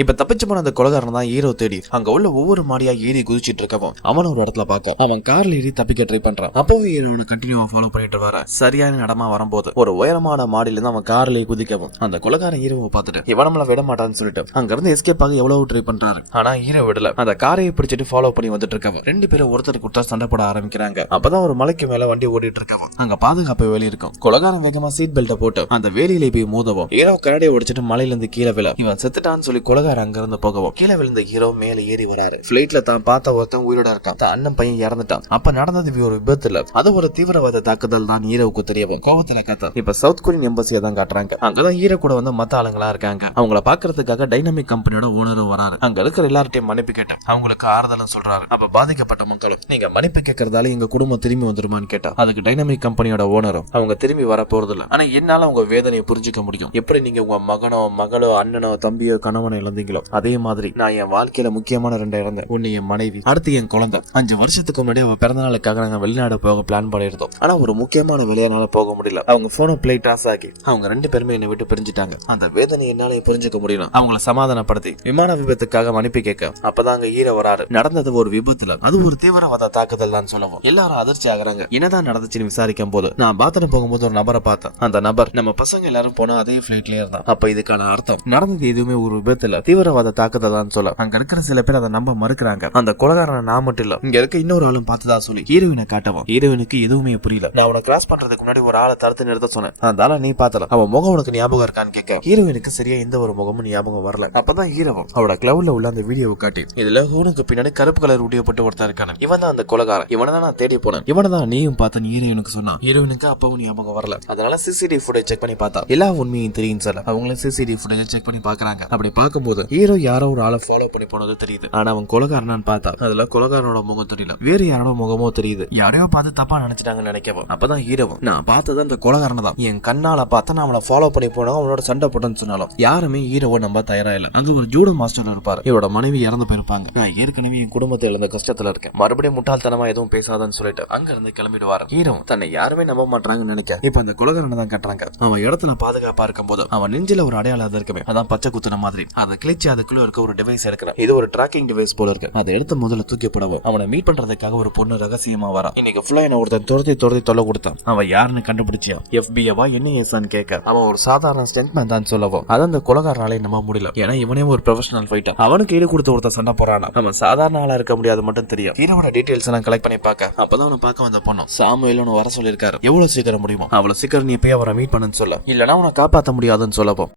இப்ப தப்பிச்சு போன அந்த கொலகாரன் தான் ஹீரோ தேடி அங்க உள்ள ஒவ்வொரு மாடியா ஏறி குதிச்சிட்டு இருக்கவும் அவன் ஒரு இடத்துல பார்க்க அவன் கார்ல ஏறி தப்பிக்க ட்ரை பண்றான். அப்பவும் ஹீரோனை கண்டினியூவா ஃபாலோ பண்ணிட்டு வர சரியான இடமா வரும்போது ஒரு உயரமான மாடியில இருந்து அவன் கார்ல குதிக்கவும் அந்த கொலகாரன் ஹீரோவை பார்த்துட்டு இவன் நம்மள விட மாட்டான்னு சொல்லிட்டு அங்க இருந்து எஸ்கேப் ஆக எவ்வளவு ட்ரை பண்றாரு. ஆனா ஹீரோ விடல. அந்த காரையை பிடிச்சிட்டு ஃபாலோ பண்ணி வந்துட்டு இருக்கவன் ரெண்டு பேரும் ஒருத்தருக்கு ஒருத்தர் சண்டை போட ஆரம்பிக்கிறாங்க. அப்பதான் ஒரு மலைக்கு மேல வண்டி ஓடிட்டு இருக்கவன் அங்க பாதுகாப்பு வேலி இருக்கும். கொலகாரன் வேகமா சீட் பெல்ட்டை போட்டு அந்த வேலியில போய் மோதவும் ஹீரோ கரடியை உடைச்சிட்டு மலையில இருந்து கீழே விழ இவன் செத்துட்டான்னு சொல்லி கொலகாரன் அங்க இருந்து போகவும் கீழே விழுந்த ஹீரோ மேல ஏறி வராரு. பிளைட்ல தான் பார்த்த ஒருத்தன் உயிரோட இருக்கான். தான் அண்ணன் பையன் இறந்துட்டான். அப்ப நடந்தது ஒரு விபத்து இல்ல, அது ஒரு தீவிரவாத தாக்குதல் தான் ஹீரோவுக்கு தெரியவும் கோவத்துல கத்த இப்ப சவுத் கொரியன் எம்பசியை தான் காட்டுறாங்க. அங்கதான் ஹீரோ கூட வந்து மத்த ஆளுங்களா இருக்காங்க. அவங்கள பாக்குறதுக்காக டைனமிக் கம்பெனியோட ஓனரும் வராரு. அங்க இருக்கிற எல்லார்ட்டையும் மன்னிப்பு கேட்டேன் அவங்களுக்கு ஆறுதலும் சொல்றாரு. அப்ப பாதிக்கப்பட்ட மக்களும் நீங்க மன்னிப்பு கேட்கறதால எங்க குடும்பம் திரும்பி வந்துருமான்னு கேட்டா அதுக்கு டைனமிக் கம்பெனியோட ஓனரும் அவங்க திரும்பி வர போறது இல்ல, ஆனா என்னால உங்க வேதனையை புரிஞ்சுக்க முடியும். எப்படி நீங்க உங்க மகனோ மகளோ அண்ணனோ தம்பியோ கணவனோ இழந்தீங்களோ அதே மாதிரி நான் என் வாழ்க்கையில முக்கியமான 2 இறந்தேன். ஒன்னு என் மனைவி, அடுத்து என் குழந்தை. 5 வருஷத்துக்கு முன்னாடி அவ பிறந்த நாளுக்காக நாங்க வெளிநாடு போக பிளான் பண்ணிருந்தோம். ஆனா ஒரு முக்கியமான வேலையானால போக முடியல. அவங்க போனை பிளே டாஸ் ஆகி அவங்க 2 பேருமே என்னை விட்டு பிரிஞ்சுட்டாங்க. அந்த வேதனை என்னால புரிஞ்சுக்க முடியல. அவங்கள சமாதானப்படுத்தி விமான விபத்துக்காக மன்னிப்பு கேட்க அப்பதான் ஹீரோ வராரு. நடந்தது ஒரு விபத்துல, அது ஒரு தீவிரவாத தாக்குதல் தான் சொல்லவும் எல்லாரும் அதிர்ச்சி ஆகுறாங்க. என்னதான் நடந்துச்சுன்னு விசாரிக்கும் போது நான் பாத்ரூம் போகும்போது ஒரு நபரை பார்த்தேன். அந்த நபர் நம்ம பசங்க எல்லாரும் போனா அதே பிளைட்லயே இருந்தான். அப்ப இதுக்கான அர்த்தம் நடந்தது எதுவுமே ஒரு விபத்துல தீவிரவாத தாக்குதல் தான் சொல்ல அங்க இருக்கிற சில பேர் அதை நம்ப மறுக்கிறாங்க. அந்த கொலகாரனை நான் மட்டும் இல்ல இங்க இருக்க இன்னொரு ஆளும் பார்த்ததா சொல்லி ஹீரோயினை காட்டவும் ஹீரோயினுக்கு எதுவுமே புரியல. நான் அவனை கிராஸ் பண்றதுக்கு முன்னாடி ஒரு ஆளை தடுத்து நிறுத்த சொன்னேன். அந்த ஆளை நீ பார்த்தல, அவன் முகம் உனக்கு ஞாபகம் இருக்கான்னு கேட்க ஹீரோயினுக்கு சரியா எந்த ஒரு முகமும் ஞாபகம் வரல. அப்பதான் ஹீரோவும் அவளோட கிளவுட்ல உள்ள அந்த வீடியோவை காட்டி இதுல ஹூனுக்கு பின்னாடி கருப்பு கலர் உடியப்பட்டு ஒருத்தர் இருக்கானு, இவன் தான் அந்த கொலகாரன், இவனை தான் நான் தேடி போனேன், இவனை தான் நீயும் பார்த்தேன் ஹீரோயினுக்கு சொன்னா. ஹீரோயினுக்கு அப்பவும் ஞாபகம் வரல. அதனால சிசிடிவி ஃபுட்டேஜ் செக் பண்ணி பார்த்தா எல்லா உண்மையும் தெரியும் சார். அவங்களும் சிசிடிவி ஃபுட்டேஜ் செக் பண்ணி பாக்குறாங்க. அப்படி பார்க்கும்போது ஹீரோ யாரோ ஒரு ஆளை ஃபாலோ பண்ணி போனது தெரியுது. ஆனா அவன் கொலகாரனான்னு பார்த்தா அதுல கொலகாரனோட முகம் தெரியல, வேற யாரோட முகமோ தெரியுது. யாரையோ பார்த்து தப்பா நினைச்சிட்டாங்கன்னு நினைக்கவும் அப்பதான் ஹீரோவும் நான் பார்த்தது அந்த கொலகாரனை தான், என் கண்ணால பார்த்து நான் அவனை ஃபாலோ பண்ணி போனா அவனோட சண்டை போட்டேன்னு சொன்னாலும் யாருமே ஹீரோவை நம்ப தயாரா இல்ல. அங்க ஒரு ஜூடோ மாஸ்டர் இருப்பாரு. இவரோட மனைவி இறந்து போயிருப்பாங்க. நான் ஏற்கனவே என் குடும்பத்தை இழந்த கஷ்டத்துல இருக்கேன், மறுபடியும் முட்டாள்தனமா எதுவும் பேசாதான்னு சொல்லிட்டு அங்க இருந்து கிளம்பிடுவாரு. ஹீரோ தன்னை யாருமே நம்ப மாட்டாங்கன்னு நினைக்க இப்ப அந்த கொலகாரனை தான் கட்டுறாங்க. அவன் இடத்துல பாதுகாப்பா இருக்கும் போது அவன் நெஞ்சில ஒரு அடையாளம் இருக்குமே, அதான் பச்சை குத்துன மாதிரி. அதை கிழிச்சு அதுக்குள்ள இருக்க ஒரு டிவைஸ் எடுக்கிறேன். இது ஒரு ட்ராக்கிங் டிவைஸ் போல இருக்கு. அதை எடுத்து முதல்ல தூக்கி போடவும் அவனை மீட் பண்றதுக்காக ஒரு பொண்ணு ரகசியமா வரா. இன்னைக்கு ஃபுல்லா என்ன ஒருத்தன் துரத்தி தொல்லை கொடுத்தான். அவன் யாருன்னு கண்டுபிடிச்சியா, FBI-வா NAS-ஆன்னு கேட்க அவன் ஒரு சாதாரண ஸ்டென்ட்மேன் தான் சொல்லவும் அது அந்த கொலகாரனாலே நம்ப முடியல. ஏன்னா இவனே ஒரு ப்ரொஃபஷனல் ஃபைட்டர். அவனுக்கு ஈடு கொடுத்த ஒருத்தர் சண்டை போறானா, அவன் சாதாரண ஆளா இருக்க முடியாது மட்டும் தெரியும். ஹீரோட டீடைல்ஸ் எல்லாம் கலெக்ட் பண்ணி பார்க்க அப்பதான் அவனை பார்க்க வந்த பொண்ணு சாமுவேல்னு வர சொல்லிருக்காரு. எவ்வளவு சீக்கிரம் முடியுமோ அவ்வளவு சீக்கிரம் நீ போய் அவரை மீட் பண்ணுன்னு சொல்ல, இல்லனா அவனை காப்பாற்ற முடியாதுன்னு சொல்லவும்